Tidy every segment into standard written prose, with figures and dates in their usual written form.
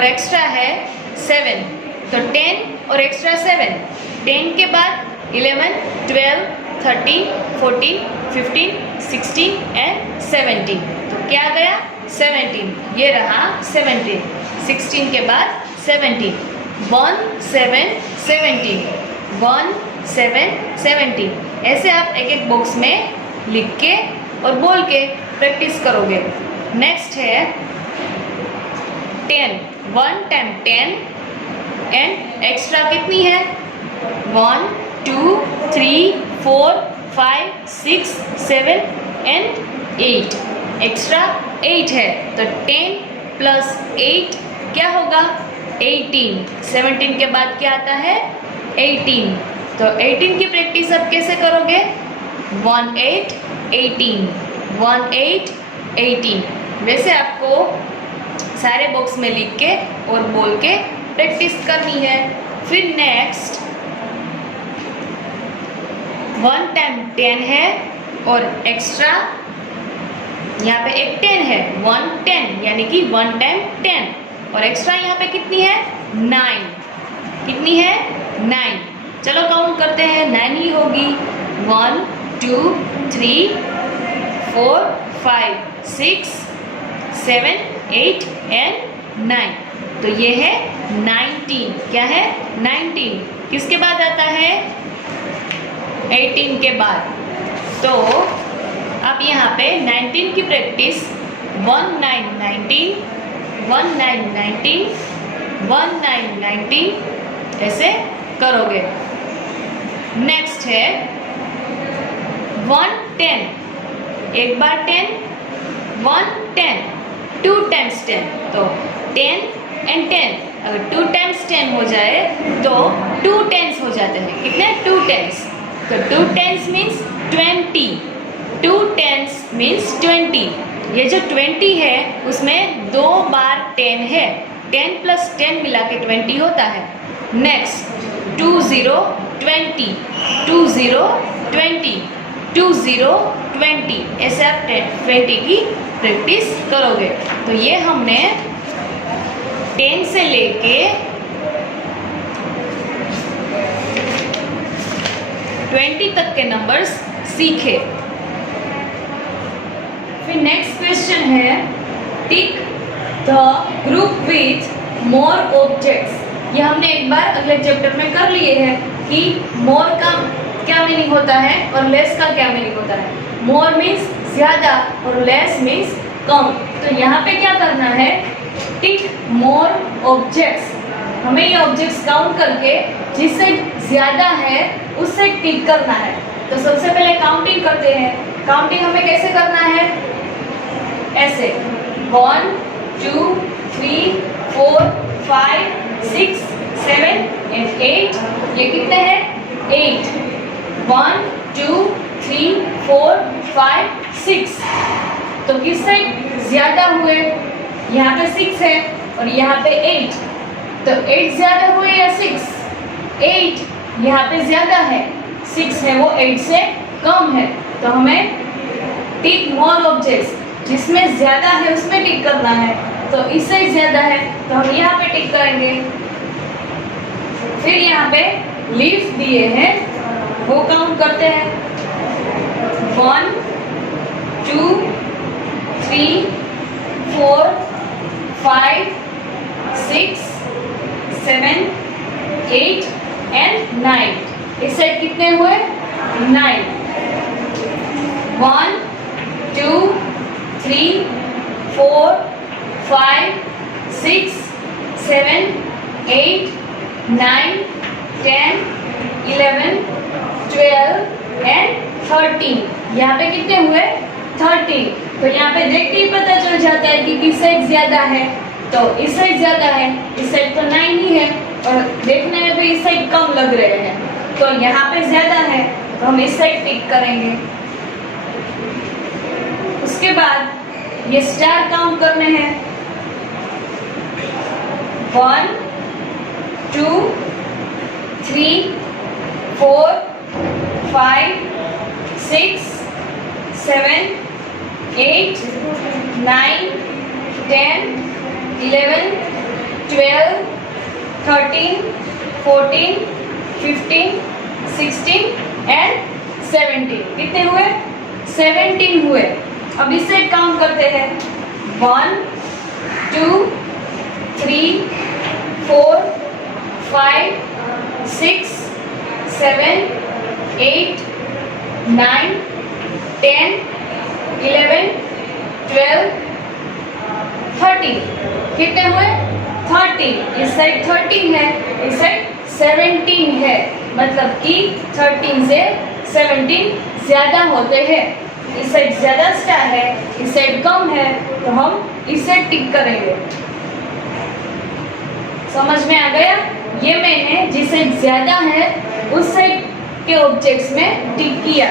और एक्स्ट्रा है 7, तो 10 और एक्स्ट्रा 7, 10 के बाद 11, 12, 13, 14, 15, 16 एंड 17, तो क्या गया 17, ये रहा 17, 16 के बाद 17, 1 7 17, 1 7 17, ऐसे आप एक एक बॉक्स में लिख के और बोल के प्रैक्टिस करोगे। नेक्स्ट है 10, 1 टाइम 10 एंड एक्स्ट्रा कितनी है 1 2 3 4 5 6 7 एंड 8, एक्स्ट्रा 8 है, तो 10 प्लस 8 क्या होगा 18, 17 के बाद क्या आता है 18, तो 18 की प्रैक्टिस आप कैसे करोगे 1 8 18, 1 8 18, वैसे आपको सारे बॉक्स में लिख के और बोल के प्रैक्टिस करनी है। फिर नेक्स्ट 1 टाइम 10 है और एक्स्ट्रा यहाँ पे एक 10 है, 1 10 यानी कि 1 टाइम 10 और एक्स्ट्रा यहाँ पे कितनी है 9, कितनी है 9, चलो काउंट करते हैं 9 ही होगी, 1 2 3 4 5 6 7 8 एंड 9, तो ये है 19, क्या है 19, किसके बाद आता है 18 के बाद, तो आप यहाँ पे 19 की प्रैक्टिस 1 9 19, 1 9 19, 1 9 19 ऐसे करोगे। नेक्स्ट है 1 10, एक बार 10, 1 10, 2 टाइम्स 10, तो 10 एंड 10, अगर 2 टाइम्स 10 हो जाए तो 2 10s हो जाते हैं, कितने 2 10s, तो 2 10s मीन्स 20, 2 10s मीन्स 20, ये जो 20 है उसमें 2 बार 10 है, 10 प्लस 10 मिला के 20 होता है। नेक्स्ट 2 0 20, 2 0 20, 2 0 20, ऐसे आप 20 की प्रैक्टिस करोगे। तो ये हमने 10 से लेके 20 तक के नंबर्स सीखे। फिर नेक्स्ट क्वेश्चन है tick the group with more objects, ये हमने एक बार अगले चैप्टर में कर लिए हैं कि मोर का क्या मीनिंग होता है और लेस का क्या मीनिंग होता है। मोर मीन्स ज्यादा और लेस मीन्स कम, तो यहाँ पे क्या करना है टिक मोर ऑब्जेक्ट्स, हमें ये ऑब्जेक्ट्स काउंट करके जिससे ज्यादा है उससे टिक करना है। तो सबसे पहले काउंटिंग करते हैं, काउंटिंग हमें कैसे करना है ऐसे 1 2 3 4 5 6 7 एंड 8, ये कितने हैं 8, 1 2 3 4 5 6, तो किससे ज्यादा हुए यहाँ पे 6 है और यहाँ पे 8, तो 8 ज्यादा हुए या 6, 8 यहाँ पे ज्यादा है, 6 है वो 8 से कम है, तो हमें टिक मोर ऑब्जेक्ट्स, जिसमें ज्यादा है उसमें टिक करना है, तो इससे ज्यादा है तो हम यहाँ पे टिक करेंगे। फिर यहाँ पे लीफ दिए हैं वो काउंट करते हैं 1 2 3 4 5 6 7 8 एंड 9, इस साइड कितने हुए 9, 1 2 3 4 5 6 7 8 9 10 11 12 एंड 13, यहाँ पे कितने हुए 13, तो यहाँ पे देखते ही पता चल जाता है कि किस साइड ज्यादा है, तो इस साइड ज्यादा है, इस साइड तो 9 ही है और देखने में तो इस साइड कम लग रहे हैं, तो यहाँ पे ज्यादा है तो हम इस साइड टिक करेंगे। उसके बाद ये स्टार काउंट करने हैं 1 2 3 4 5 6 7 8 9 10 11 12, 13, 14, 15, 16 एंड 17। कितने हुए? 17 हुए। अब इससे काउंट करते हैं। 1, 2, 3, 4, 5, 6, 7, 8, 9, 10, 11, 12, 13। कितने हुए? 13। इस साइड 13 है, इस साइड 17 है, मतलब कि 13 से 17 ज्यादा होते हैं। इस साइड ज्यादा स्टार है, इस साइड कम है, तो हम इसे टिक करेंगे। समझ में आ गया? ये मैंने जिस साइड ज्यादा है उस साइड के ऑब्जेक्ट्स में टिक किया।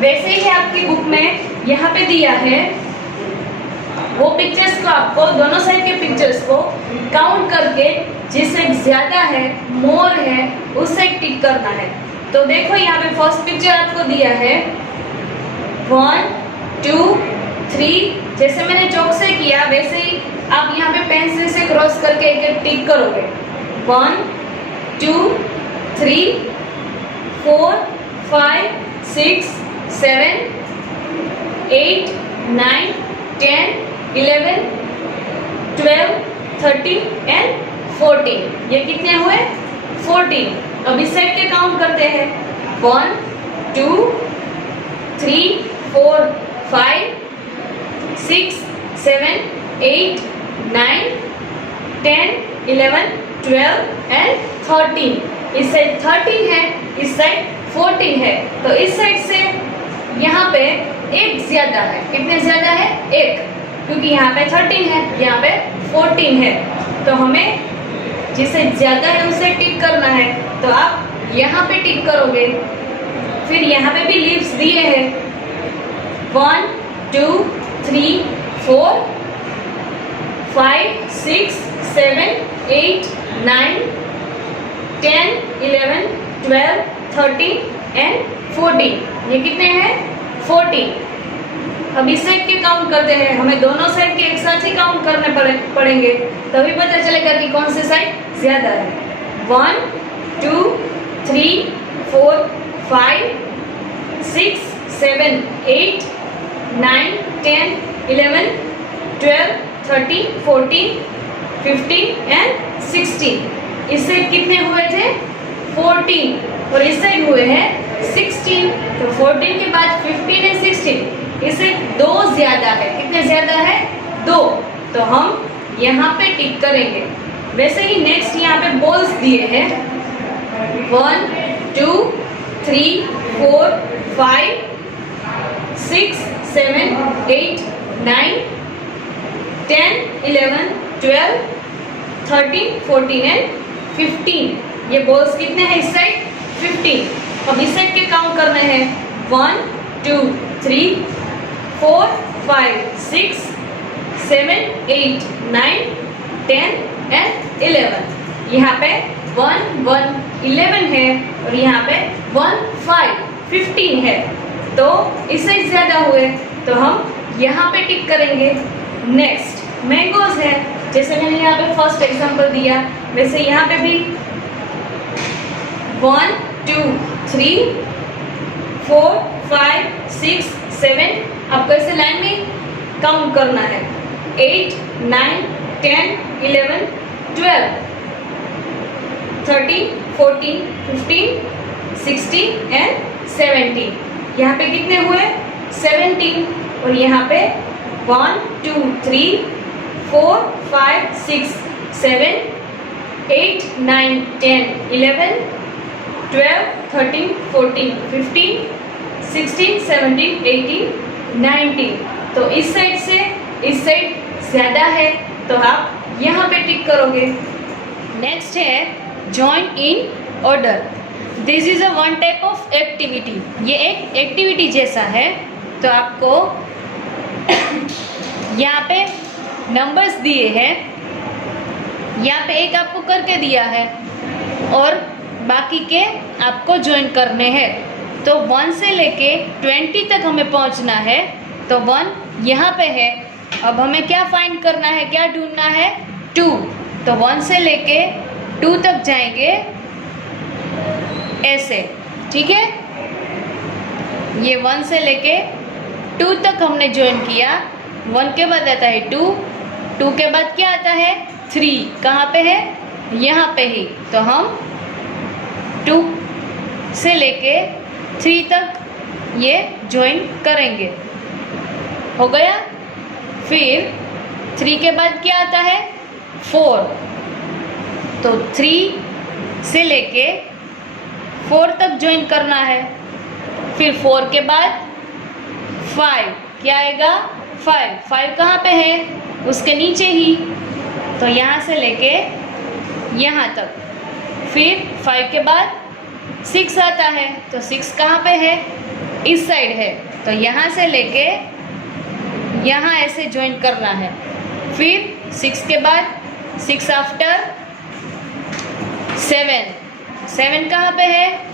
वैसे ही आपकी बुक में यहाँ पे दिया है, वो पिक्चर्स को आपको दोनों साइड के पिक्चर्स को काउंट करके जिस साइड ज्यादा है, मोर है, उस साइड टिक करना है। तो देखो यहाँ पे फर्स्ट पिक्चर आपको दिया है 1, 2, 3। जैसे मैंने चौक से किया वैसे ही आप यहाँ पे पेंसिल से क्रॉस करके एक एक टिक करोगे। 1, 2, 3, 4, 5, 6, 7, 8, 9, 10, 11, 12, 13 एंड 14। ये कितने हुए? 14। अब इस साइड के काउंट करते हैं। 1, 2, 3, 4, 5, 6, 7, 8, 9, 10, 11, 12 एंड 13। इस साइड 13 है, इस साइड 14 है, तो इस साइड से यहाँ पे एक ज्यादा है। कितने ज्यादा है? एक, क्योंकि यहाँ पे 13 है, यहाँ पे 14 है। तो हमें जिसे ज्यादा है उसे टिक करना है, तो आप यहाँ पे टिक करोगे। फिर यहाँ पे भी लीव्स दिए हैं 1, 2, 3, 4, 5, 6, 7, 8, 9, 10, 11, 12, 13 एंड 14। ये कितने हैं? 14। अब इस साइड के काउंट करते हैं। हमें दोनों साइड के एक साथ ही काउंट करने पड़ेंगे, तभी पता चलेगा कि कौन से साइड ज्यादा है। 1, 2, 3, 4, 5, 6, 7, 8, 9, 10, 11, 12, 13, 14, 15 एंड 16। इस साइड कितने हुए थे? 14। और इस साइड हुए हैं 16। तो 14 के बाद 15 एंड 16, इससे 2 ज्यादा है। कितने ज्यादा है? 2। तो हम यहाँ पे टिक करेंगे। वैसे ही नेक्स्ट यहाँ पे बॉल्स दिए हैं 1, 2, 3, 4, 5, 6, 7, 8, 9, 10, 11, 12, 13, 14 एंड 15। ये बॉल्स कितने हैं इस साइड? 15। अब इस साइड के काउंट करने हैं 1, 2, 3, 4, 5, 6, 7, 8, 9, 10 एंड 11। यहाँ पे 1, 1, 11 है और यहाँ पे 1, 5, 15 है। तो इससे ज्यादा हुए, तो हम यहाँ पे टिक करेंगे। नेक्स्ट मैंगोज है, जैसे मैंने यहाँ पे फर्स्ट एग्जांपल दिया, वैसे यहाँ पे भी 1, 2, 3, 4, 5, 6, 7। आपको ऐसे लाइन में काउंट करना है। 8, 9, 10, 11, 12, 13, 14, 15, 16 एंड 17। यहाँ पे कितने हुए? 17। और यहाँ पे 1, 2, 3, 4, 5, 6, 7, 8, 9, 10, 11, 12, 13, 14, 15, 16, 17, 18, 19। तो इस साइड से इस साइड ज्यादा है, तो आप यहाँ पे टिक करोगे। नेक्स्ट है join in order. This is a one type of activity. ये एक एक्टिविटी जैसा है। तो आपको यहाँ पे नंबर्स दिए हैं, यहाँ पे एक आपको करके दिया है और बाकी के आपको ज्वाइन करने हैं। तो 1 से लेके 20 तक हमें पहुँचना है। तो 1 यहाँ पे है। अब हमें क्या फाइंड करना है, क्या ढूंढना है? 2। तो 1 से लेके 2 तक जाएंगे ऐसे, ठीक है। ये 1 से लेके 2 तक हमने ज्वाइन किया। 1 के बाद आता है 2, 2 के बाद क्या आता है 3, कहाँ पे है यहाँ पे ही। तो हम 2 से लेके 3 तक ये ज्वाइन करेंगे, हो गया। फिर 3 के बाद क्या आता है 4, तो 3 से लेके 4 तक ज्वाइन करना है। फिर 4 के बाद 5, क्या आएगा 5, 5 कहाँ पे है उसके नीचे ही, तो यहाँ से लेके यहाँ तक। फिर 5 के बाद 6 आता है, तो 6 कहाँ पे है इस साइड है, तो यहाँ से लेके यहाँ ऐसे ज्वाइन करना है। फिर 6 के बाद 6 आफ्टर 7, 7 कहाँ पे है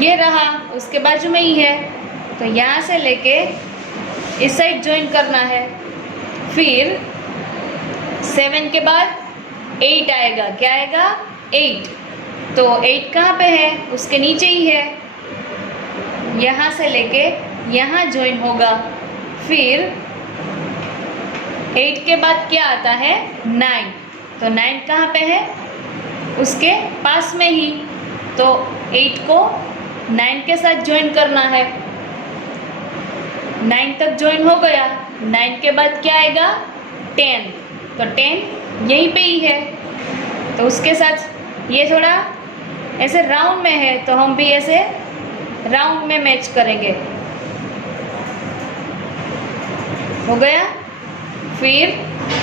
ये रहा उसके बाजू में ही है, तो यहाँ से लेके इस साइड ज्वाइन करना है। फिर 7 के बाद 8 आएगा, क्या आएगा 8, तो 8 कहाँ पे है उसके नीचे ही है, यहाँ से लेके यहाँ ज्वाइन होगा। फिर 8 के बाद क्या आता है 9, तो 9 कहाँ पे है उसके पास में ही, तो 8 को 9 के साथ ज्वाइन करना है। 9 तक ज्वाइन हो गया। 9 के बाद क्या आएगा 10, तो 10 यहीं पे ही है, तो उसके साथ ये थोड़ा ऐसे राउंड में है, तो हम भी ऐसे राउंड में मैच करेंगे, हो गया। फिर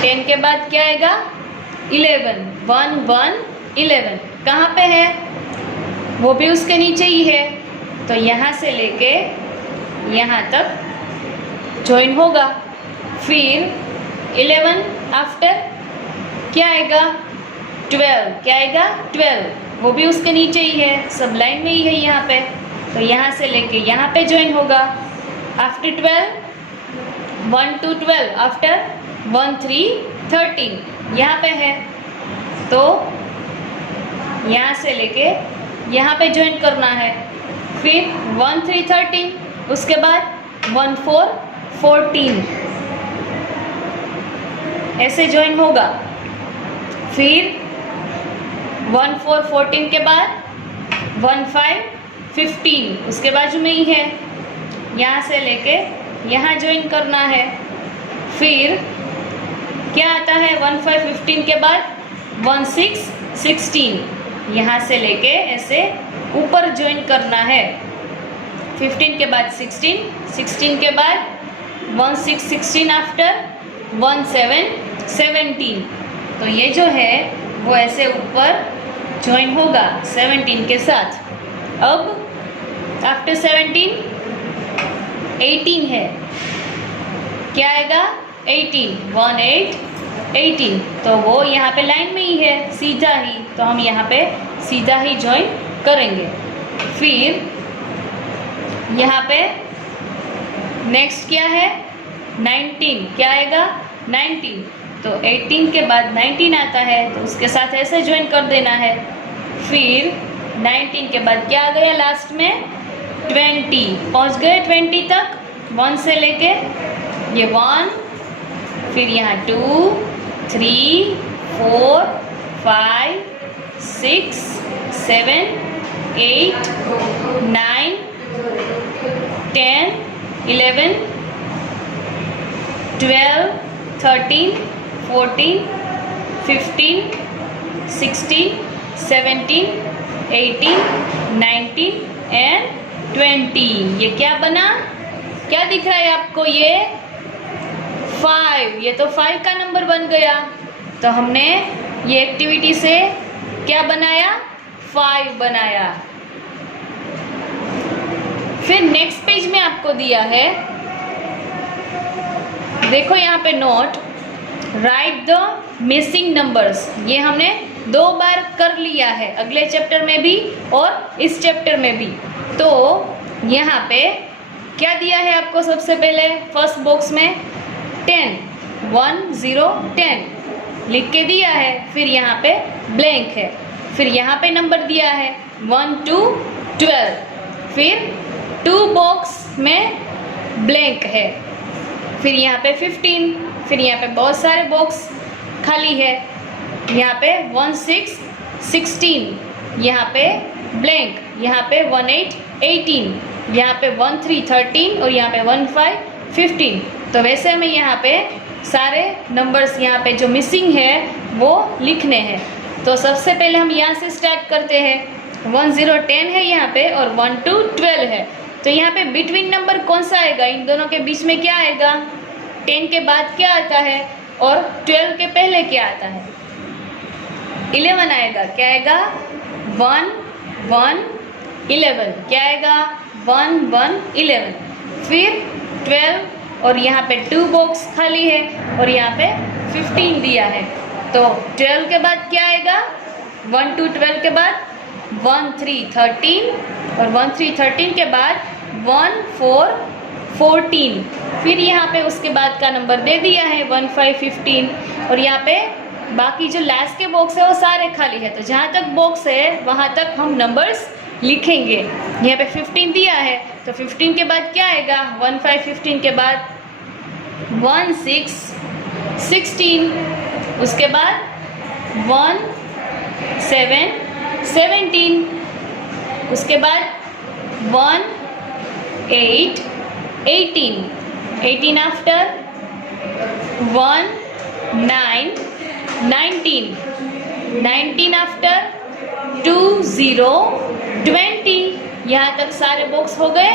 10 के बाद क्या आएगा 11, 1 1 11 कहाँ पे है वो भी उसके नीचे ही है, तो यहाँ से लेके यहाँ तक ज्वाइन होगा। फिर 11 आफ्टर क्या आएगा 12, क्या आएगा 12, वो भी उसके नीचे ही है, सब लाइन में ही है यहाँ पे, तो यहाँ से लेके यहाँ पे ज्वाइन होगा। आफ्टर 12 1 to 12, आफ्टर 1 3 13 यहाँ पे है, तो यहाँ से लेके यहाँ पे ज्वाइन करना है। फिर 1 3 13, उसके बाद 1 4 14 ऐसे ज्वाइन होगा। फिर 1 4 14 के बाद 1 5 15 उसके बाजू में ही है, यहाँ से लेके यहाँ ज्वाइन करना है। फिर क्या आता है 1 5 15 के बाद 1 6 16, यहाँ से लेके ऐसे ऊपर ज्वाइन करना है। 15 के बाद 16, 16 के बाद 1 6 16 आफ्टर 1 7 17, तो ये जो है वो ऐसे ऊपर ज्वाइन होगा 17 के साथ। अब आफ्टर 17 18 है, क्या आएगा 18 1 8 18, तो वो यहाँ पे लाइन में ही है सीधा ही, तो हम यहाँ पे सीधा ही ज्वाइन करेंगे। फिर यहाँ पे नेक्स्ट क्या है 19, क्या आएगा 19, तो 18 के बाद 19 आता है, तो उसके साथ ऐसे ज्वाइन कर देना है। फिर 19 के बाद क्या आ गया लास्ट में 20, पहुँच गए 20 तक, 1 से लेके ये 1, फिर यहाँ 2 3 4 5 6 7 8 9 10 11 12 13 14 15 16 17 18 19 एंड 20। ये क्या बना, क्या दिख रहा है आपको, ये 5, ये तो 5 का नंबर बन गया। तो हमने ये एक्टिविटी से क्या बनाया 5 बनाया। फिर नेक्स्ट पेज में आपको दिया है, देखो यहाँ पे note, right the missing numbers. ये हमने 2 बार कर लिया है, अगले चैप्टर में भी और इस चैप्टर में भी। तो यहाँ पे क्या दिया है आपको, सबसे पहले फर्स्ट बॉक्स में 10 1 0 10, लिख के दिया है, फिर यहाँ पे ब्लैंक है, फिर यहाँ पे नंबर दिया है 1 to 12, फिर 2 बॉक्स में ब्लैंक है, फिर यहाँ पे 15, फिर यहाँ पे बहुत सारे बॉक्स खाली है, यहाँ पे 1 6 16, यहाँ पे ब्लैंक, यहाँ पे 1 8 18, यहाँ पे 1 3 13 और यहाँ पे 1 5 15। तो वैसे हमें यहाँ पे सारे नंबर्स यहाँ पे जो मिसिंग है वो लिखने हैं। तो सबसे पहले हम यहाँ से स्टार्ट करते हैं। 1 0 10 है यहाँ पे और 1 2 12 है। तो यहाँ पे बिटवीन नंबर कौन सा आएगा, इन दोनों के बीच में क्या आएगा, 10 के बाद क्या आता है और 12 के पहले क्या आता है, 11 आएगा। क्या आएगा 1 1 11, क्या आएगा 1 1 11, फिर 12 और यहाँ पे 2 बॉक्स खाली है और यहाँ पे 15 दिया है। तो 12 के बाद क्या आएगा, 1 2 12 के बाद 1 3 13 और 1 3 13 के बाद 1 4 14, फिर यहाँ पे उसके बाद का नंबर दे दिया है 1 5 15 और यहाँ पे बाकी जो लास्ट के बॉक्स है वो सारे खाली है। तो जहाँ तक बॉक्स है वहाँ तक हम नंबर्स लिखेंगे। यहाँ पे 15 दिया है तो 15 के बाद क्या आएगा, 1 5 15 के बाद 1 6 16, उसके बाद 1 7 17, उसके बाद 1 8 18, 18 आफ्टर 1 9 19, 19 आफ्टर 2 0 20। यहाँ तक सारे बॉक्स हो गए।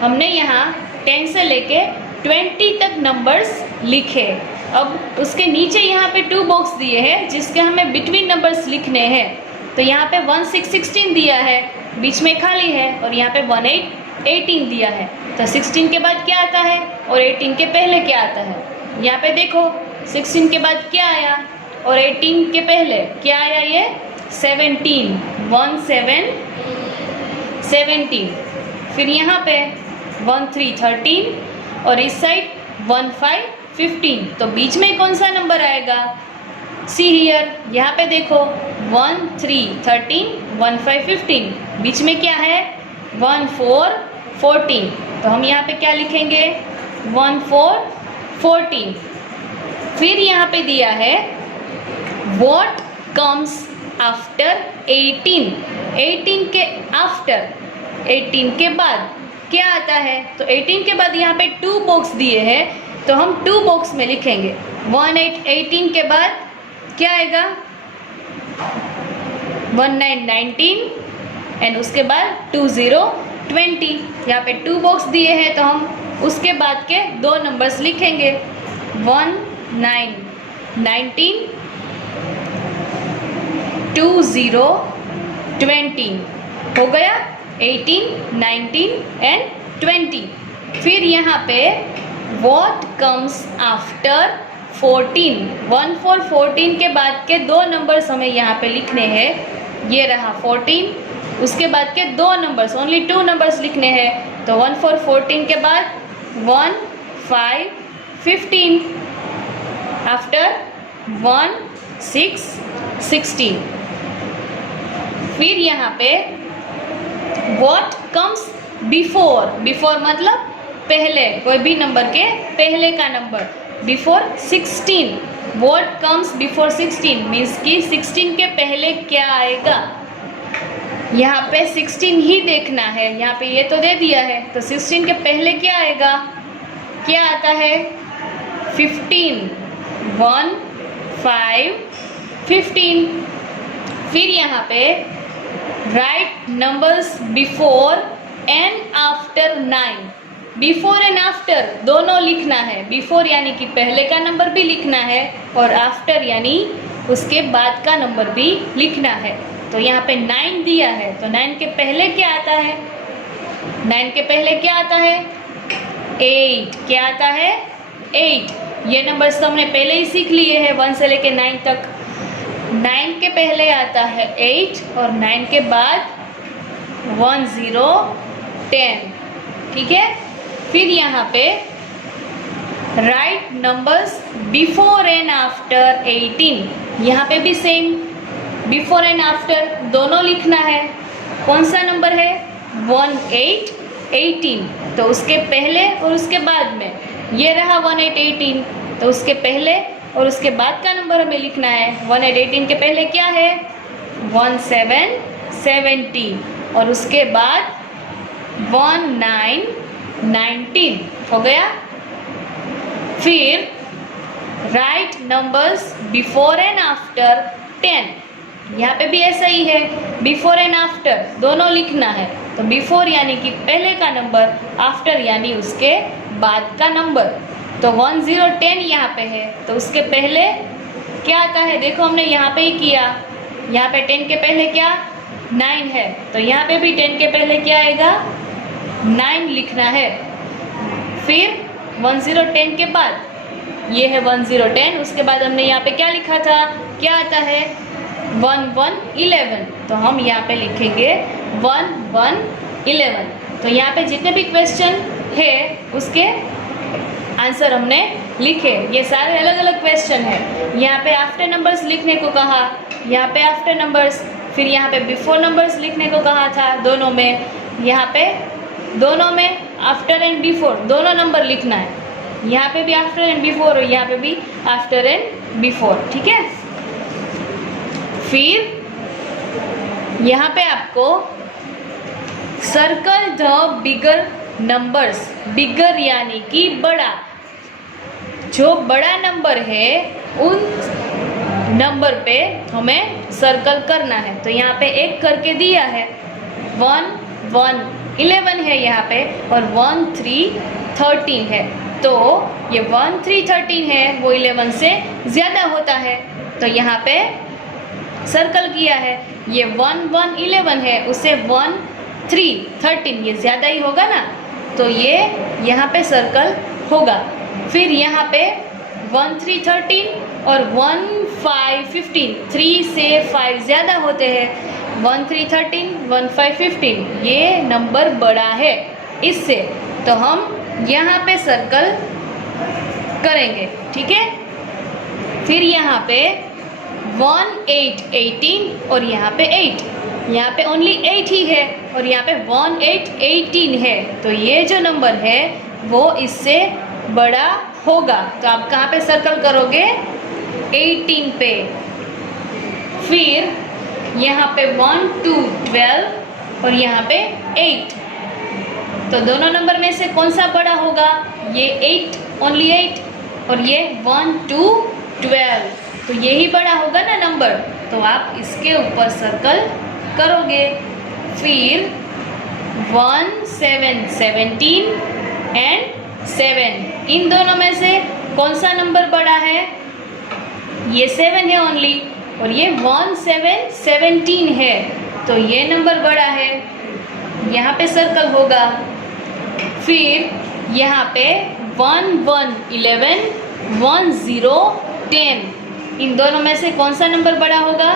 हमने यहाँ 10 से लेके 20 तक नंबर्स लिखे। अब उसके नीचे यहाँ पे 2 बॉक्स दिए हैं जिसके हमें बिटवीन नंबर्स लिखने हैं। तो यहाँ पे 1 6 16 दिया है, बीच में खाली है, और यहाँ पे 1 8 18 दिया है। तो 16 के बाद क्या आता है और 18 के पहले क्या आता है, यहाँ पे देखो 16 के बाद क्या आया और 18 के पहले क्या आया, ये 17, 1 7 17, फिर यहाँ पे 1 3 13 और इस साइड 1 5 15। तो बीच में कौन सा नंबर आएगा, सी हियर, यहाँ पे देखो 1 3 13 1 5 15, बीच में क्या है 1 4 14। तो हम यहाँ पे क्या लिखेंगे 1 4 14। फिर यहाँ पे दिया है what comes after 18, 18 के आफ्टर, 18 के बाद क्या आता है। तो 18 के बाद यहाँ पे 2 बॉक्स दिए हैं तो हम 2 बॉक्स में लिखेंगे। 1 8 18 के बाद क्या आएगा 1 9 19 एंड उसके बाद 2 0 20। यहाँ पे 2 बॉक्स दिए हैं तो हम उसके बाद के 2 नंबर्स लिखेंगे 1 9 19 2 0 20। हो गया 18 19 एंड 20। फिर यहाँ पे what comes after 14, 1 4 14 के बाद के 2 नंबर्स हमें यहाँ पे लिखने हैं। ये रहा 14, उसके बाद के 2 नंबर्स, ओनली 2 नंबर्स लिखने हैं। तो 1 4 14 के बाद 1 5 15 आफ्टर 1 6 16। फिर यहाँ पे what comes before, before मतलब पहले, कोई भी नंबर के पहले का number, before 16। what comes before 16 means कि 16 के पहले क्या आएगा। यहाँ पे 16 ही देखना है, यहाँ पे ये तो दे दिया है। तो 16 के पहले क्या आएगा, क्या आता है 15, 1 5 15। फिर यहाँ पे right numbers before and after 9, before and after दोनों लिखना है। बिफोर यानी कि पहले का नंबर भी लिखना है और आफ्टर यानी उसके बाद का नंबर भी लिखना है। तो यहाँ पे 9 दिया है तो 9 के पहले क्या आता है, 9 के पहले क्या आता है 8, क्या आता है 8। ये नंबर्स तो हमने पहले ही सीख लिए हैं 1 से लेके 9 तक। 9 के पहले आता है 8 और 9 के बाद 1 0 10, ठीक है। फिर यहाँ पे right numbers before and after 18। यहाँ पे भी सेम बिफोर एंड आफ्टर दोनों लिखना है। कौन सा नंबर है? 1 8 18, तो उसके पहले और उसके बाद में। ये रहा 1 8 18, तो उसके पहले और उसके बाद का नंबर हमें लिखना है। 1 8 18 के पहले क्या है? 1 7 17, और उसके बाद 1 9 19 हो गया। फिर right numbers before and after 10। यहाँ पे भी ऐसा ही है, बिफोर एंड आफ्टर दोनों लिखना है। तो बिफोर यानी कि पहले का नंबर, आफ्टर यानी उसके बाद का नंबर। तो 1 0 10 यहाँ पे है, तो उसके पहले क्या आता है? देखो हमने यहाँ पे ही किया, यहाँ पे 10 के पहले क्या? 9 है, तो यहाँ पे भी 10 के पहले क्या आएगा? 9 लिखना है। फिर 1 0 10 के बाद ये है 1 0 10, उसके बाद हमने यहाँ पे क्या लिखा था? क्या आता है? 1 1 11, तो हम यहाँ पे लिखेंगे 1 1 11। तो यहाँ पे जितने भी क्वेश्चन है उसके आंसर हमने लिखे। ये सारे अलग अलग क्वेश्चन है। यहाँ पे आफ्टर नंबर्स लिखने को कहा, यहाँ पे आफ्टर नंबर्स, फिर यहाँ पे बिफोर नंबर्स लिखने को कहा था दोनों में। यहाँ पे दोनों में आफ्टर एंड बिफोर दोनों नंबर लिखना है। यहाँ पे भी आफ्टर एंड बिफोर और यहाँ पे भी आफ्टर एंड बिफोर, ठीक है। फिर यहाँ पे आपको सर्कल द बिगर नंबर्स, बिगर यानी कि बड़ा, जो बड़ा नंबर है उन नंबर पे हमें सर्कल करना है। तो यहाँ पे एक करके दिया है, 1 1 11 है यहाँ पे, और 1 3 13 है। तो ये 1 3 13 है, वो 11 से ज़्यादा होता है, तो यहाँ पे सर्कल किया है। ये 1 1 11 है, उसे 1 3 13 ये ज़्यादा ही होगा ना, तो ये यहाँ पे सर्कल होगा। फिर यहाँ पे 1 3 13 और 1 5 15, 3 से 5 ज़्यादा होते हैं। 1 3 13 1 5 15 ये नंबर बड़ा है इससे, तो हम यहाँ पे सर्कल करेंगे, ठीक है। फिर यहाँ पे 1 8 18 और यहाँ पे 8, यहाँ पे ओनली 8 ही है, और यहाँ पे 1 8 18 है, तो ये जो नंबर है वो इससे बड़ा होगा। तो आप कहाँ पे सर्कल करोगे? 18 पे। फिर यहाँ पे 1 2 12 और यहाँ पे 8, तो दोनों नंबर में से कौन सा बड़ा होगा? ये 8 ओनली 8, और ये 1 2 12, तो यही बड़ा होगा ना नंबर, तो आप इसके ऊपर सर्कल करोगे। फिर 1 7 17 एंड 7, इन दोनों में से कौन सा नंबर बड़ा है? ये 7 है ओनली, और ये 1 7 17 है, तो ये नंबर बड़ा है, यहाँ पे सर्कल होगा। फिर यहाँ पे 1 1 11 1 0 10, इन दोनों में से कौन सा नंबर बड़ा होगा?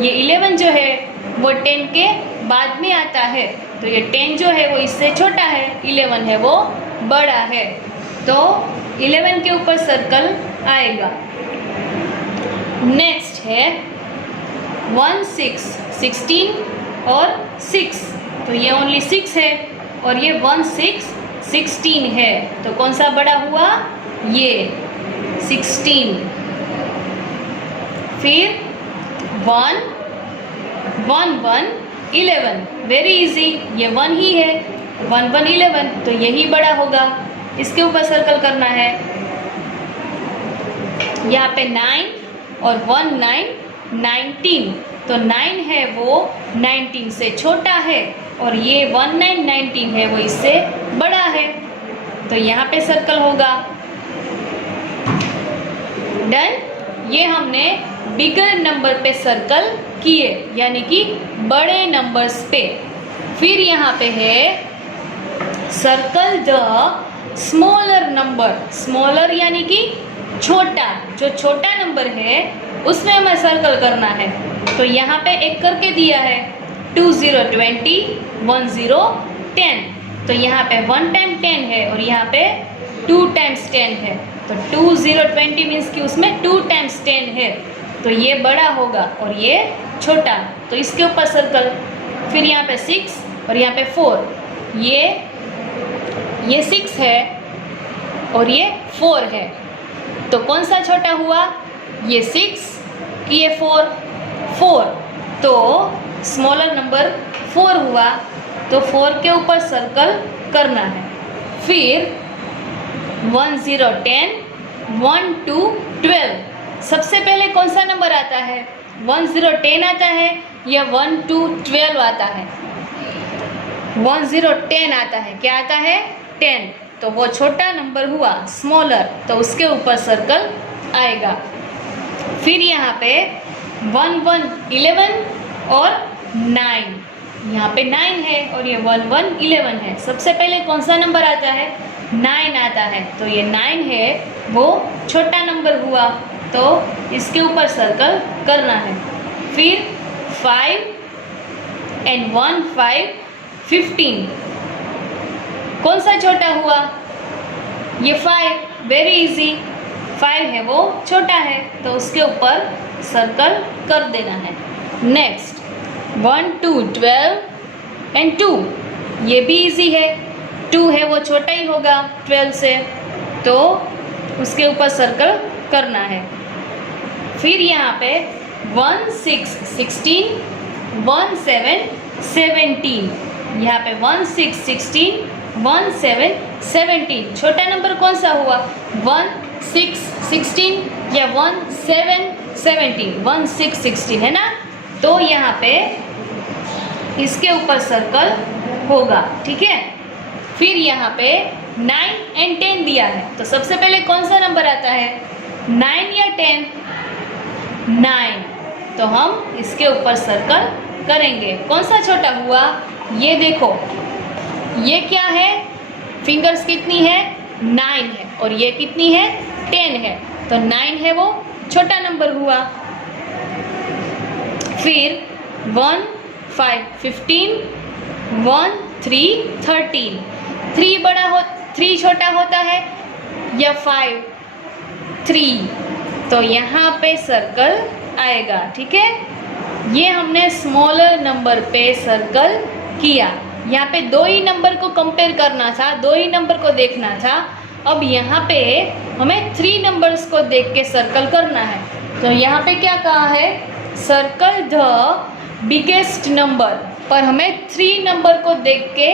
ये 11 जो है वो 10 के बाद में आता है, तो ये 10 जो है वो इससे छोटा है, 11 है वो बड़ा है, तो 11 के ऊपर सर्कल आएगा। नेक्स्ट है 1 6 16 और 6, तो ये ओनली 6 है, और ये 1 6 16 है, तो कौन सा बड़ा हुआ? ये 16। फिर 1 1 1 11, वेरी इजी, ये 1 ही है, 1 1 11, तो यही बड़ा होगा, इसके ऊपर सर्कल करना है। यहाँ पे 9 और 1 9 19, तो 9 है वो 19 से छोटा है, और ये 1 9 19 है वो इससे बड़ा है, तो यहाँ पे सर्कल होगा। डन। ये हमने बिगर नंबर पे सर्कल किए, यानी कि बड़े नंबर्स पे। फिर यहाँ पे है circle the smaller number, smaller यानी कि छोटा, जो छोटा नंबर है उसमें हमें सर्कल करना है। तो यहाँ पे एक करके दिया है, 2 0 20 1 0 10, तो यहाँ पे 1 टाइम 10 है, और यहाँ पे 2 टाइम्स 10 है, तो 2 0 20 मीन्स कि उसमें 2 टाइम्स 10 है, तो ये बड़ा होगा और ये छोटा, तो इसके ऊपर सर्कल। फिर यहाँ पे 6 और यहाँ पे 4, ये 6 है और ये 4 है, तो कौन सा छोटा हुआ, ये 6 कि ये 4, तो स्मॉलर नंबर 4 हुआ, तो 4 के ऊपर सर्कल करना है। फिर 1 0 10, 1 2 12, सबसे पहले कौन सा नंबर आता है, 1 0 10 आता है या 1 2 12 आता है, 1 0 10 आता है, क्या आता है 10, तो वो छोटा नंबर हुआ स्मॉलर, तो उसके ऊपर सर्कल आएगा। फिर यहाँ पे 1 1 11 और 9, यहाँ पे 9 है और ये 1 1 11 है, सबसे पहले कौन सा नंबर आता है, 9 आता है, तो ये 9 है वो छोटा नंबर हुआ, तो इसके ऊपर सर्कल करना है। फिर 5 and 1 5 15, कौन सा छोटा हुआ, ये 5, वेरी इजी, 5 है वो छोटा है, तो उसके ऊपर सर्कल कर देना है। नेक्स्ट 1 2 12 and 2, ये भी इजी है, 2 है वो छोटा ही होगा 12 से, तो उसके ऊपर सर्कल करना है। फिर यहाँ पे 1 6 16, 1 7 17, यहाँ पे 1 6 16, 1 7 17, छोटा नंबर कौन सा हुआ, 1 6 16 या 1 7 17, 1 6 16 है ना, तो यहाँ पे इसके ऊपर सर्कल होगा, ठीक है। फिर यहाँ पे 9 and 10 दिया है, तो सबसे पहले कौन सा नंबर आता है, 9 या 10, 9, तो हम इसके ऊपर सर्कल करेंगे। कौन सा छोटा हुआ, ये देखो, ये क्या है, फिंगर्स कितनी है, 9 है, और ये कितनी है, 10 है, तो 9 है वो छोटा नंबर हुआ। फिर 1 5 15, 1 3 13, 3 छोटा होता है या 5 3, तो यहाँ पे सर्कल आएगा, ठीक है। ये हमने स्मॉलर नंबर पे सर्कल किया, यहाँ पे 2 ही नंबर को कंपेयर करना था, 2 ही नंबर को देखना था। अब यहाँ पे हमें 3 नंबर्स को देख के सर्कल करना है, तो यहाँ पे क्या कहा है, सर्कल द बिगेस्ट नंबर, पर हमें 3 नंबर को देख के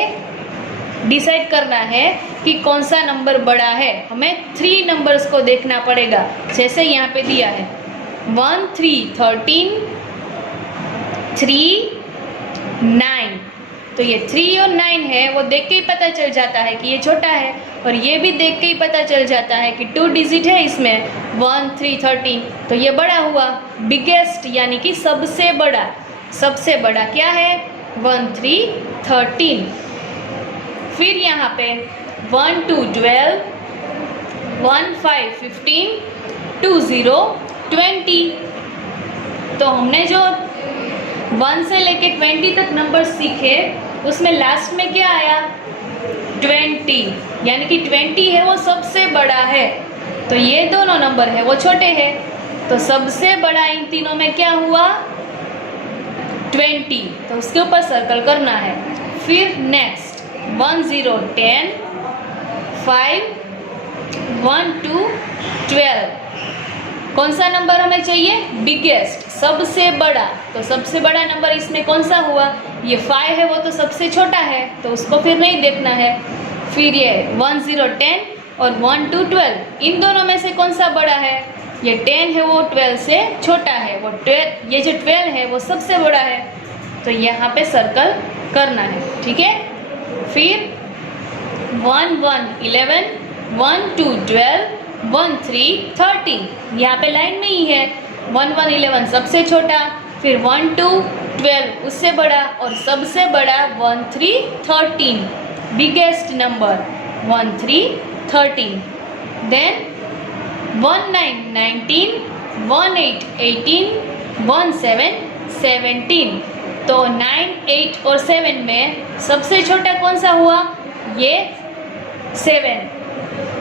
डिसाइड करना है कि कौन सा नंबर बड़ा है, हमें 3 नंबर्स को देखना पड़ेगा। जैसे यहाँ पे दिया है 1 3 13, 3 9, तो ये 3 और 9 है, वो देख के ही पता चल जाता है कि ये छोटा है, और ये भी देख के ही पता चल जाता है कि 2 डिजिट है इसमें, 1 3 13, तो ये बड़ा हुआ, बिगेस्ट यानी कि सबसे बड़ा, सबसे बड़ा क्या है, 1 3 13। फिर यहाँ पे 1 2 12, 1 5 15, 2 0 20, तो हमने जो 1 से लेके 20 तक नंबर सीखे, उसमें लास्ट में क्या आया, 20, यानी कि 20 है वो सबसे बड़ा है, तो ये दोनों नंबर है वो छोटे हैं, तो सबसे बड़ा इन तीनों में क्या हुआ, 20, तो उसके ऊपर सर्कल करना है। फिर नेक्स्ट 1 0 10, 5 1 2 12, कौन सा नंबर हमें चाहिए, बिगेस्ट, सबसे बड़ा, तो सबसे बड़ा नंबर इसमें कौन सा हुआ, ये 5 है, वो तो सबसे छोटा है, तो उसको फिर नहीं देखना है। फिर ये 1 0 10 और 1 2 12, इन दोनों में से कौन सा बड़ा है, ये 10 है वो 12 से छोटा है, वो 12, ये जो 12 है वो सबसे बड़ा है, तो यहाँ पे सर्कल करना है, ठीक है। फिर 1 1 11, 1 2 12, 1 3 13, यहाँ पे लाइन में ही है, 1 1 11 सबसे छोटा, फिर 1 2 12 उससे बड़ा, और सबसे बड़ा 1 3 13, बिगेस्ट नंबर 1 3 13, देन 1 9 19, 1 8 18, 1 7 17, तो 9 8 और 7 में सबसे छोटा कौन सा हुआ, ये 7,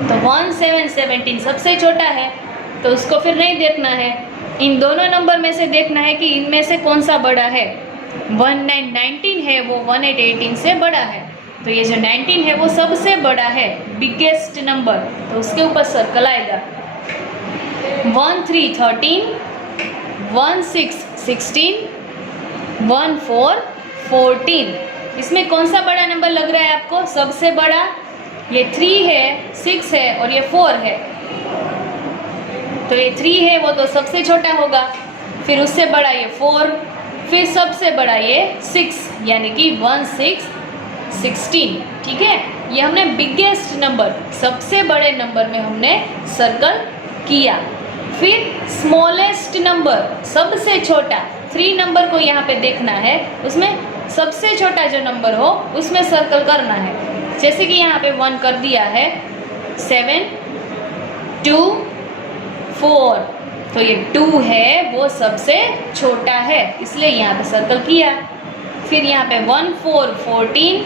तो 1 7 17 सबसे छोटा है, तो उसको फिर नहीं देखना है। इन दोनों नंबर में से देखना है कि इनमें से कौन सा बड़ा है। 1 9 19 है, वो 1 8 18 से बड़ा है, तो ये जो 19 है वो सबसे बड़ा है, बिगेस्ट नंबर, तो उसके ऊपर सर्कल आएगा। 1 3 13, 1 6 16, 1 4 14। इसमें कौन सा बड़ा नंबर लग रहा है आपको? सबसे बड़ा ये 3 है, 6 है और ये 4 है, तो ये 3 है वो तो सबसे छोटा होगा, फिर उससे बड़ा ये 4, फिर सबसे बड़ा ये 6, यानी कि 1 6 16। ठीक है, ये हमने बिगेस्ट नंबर, सबसे बड़े नंबर में हमने सर्कल किया। फिर स्मॉलेस्ट नंबर, सबसे छोटा, 3 नंबर को यहाँ पे देखना है, उसमें सबसे छोटा जो नंबर हो उसमें सर्कल करना है। जैसे कि यहाँ पे 1 कर दिया है, 7 2 4, तो ये 2 है वो सबसे छोटा है, इसलिए यहाँ पे सर्कल किया। फिर यहाँ पे 1 4 14,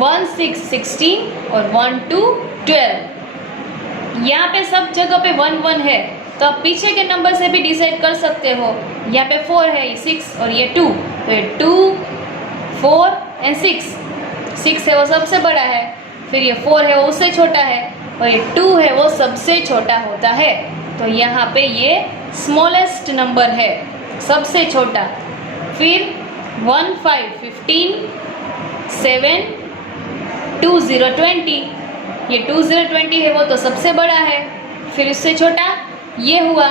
1 6 16 और 1 2 12। यहाँ पे सब जगह पे 1 1 है, तो आप पीछे के नंबर से भी डिसाइड कर सकते हो। यहाँ पे 4 है, ये 6 और ये 2, तो ये 2 4 एंड 6 है वो सबसे बड़ा है, फिर ये 4 है वो उससे छोटा है, और ये 2 है वो सबसे छोटा होता है, तो यहाँ पे ये स्मॉलेस्ट नंबर है, सबसे छोटा। फिर 1 5 15, 7 2 0 20, ये 2 0 20 है वो तो सबसे बड़ा है, फिर उससे छोटा ये हुआ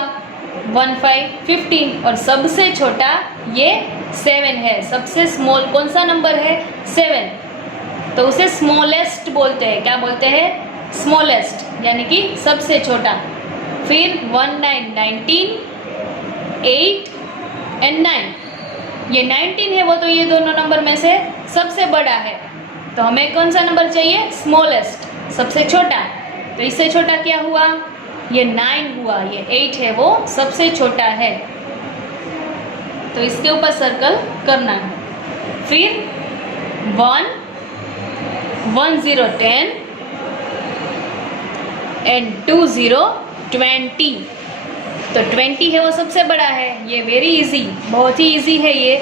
1 5 15 और सबसे छोटा ये 7 है। सबसे स्मॉल कौन सा नंबर है? 7, तो उसे स्मॉलेस्ट बोलते हैं। क्या बोलते हैं? स्मॉलेस्ट, यानी कि सबसे छोटा। फिर 1 9 19, 8 एंड 9, ये 19 है वो तो ये दोनों नंबर में से सबसे बड़ा है, तो हमें कौन सा नंबर चाहिए? स्मॉलेस्ट, सबसे छोटा। तो इससे छोटा क्या हुआ? ये 9 हुआ, ये 8 है वो सबसे छोटा है, तो इसके ऊपर सर्कल करना है। फिर 1 1 0 10 एंड 2 0 20, तो 20 है वो सबसे बड़ा है, ये वेरी इजी, बहुत ही इजी है ये।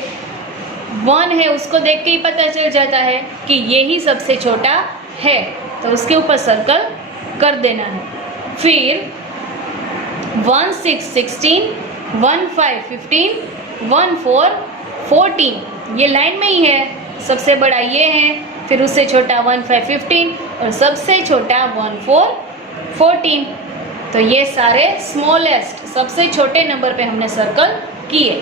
1 है उसको देख के ही पता चल जाता है कि ये ही सबसे छोटा है, तो उसके ऊपर सर्कल कर देना है। फिर 1 6 16, 1 5 15, 1 4 14, ये लाइन में ही है, सबसे बड़ा ये है, फिर उससे छोटा 1 5 15 और सबसे छोटा 1 4 14, तो ये सारे स्मॉलेस्ट, सबसे छोटे नंबर पे हमने सर्कल किए।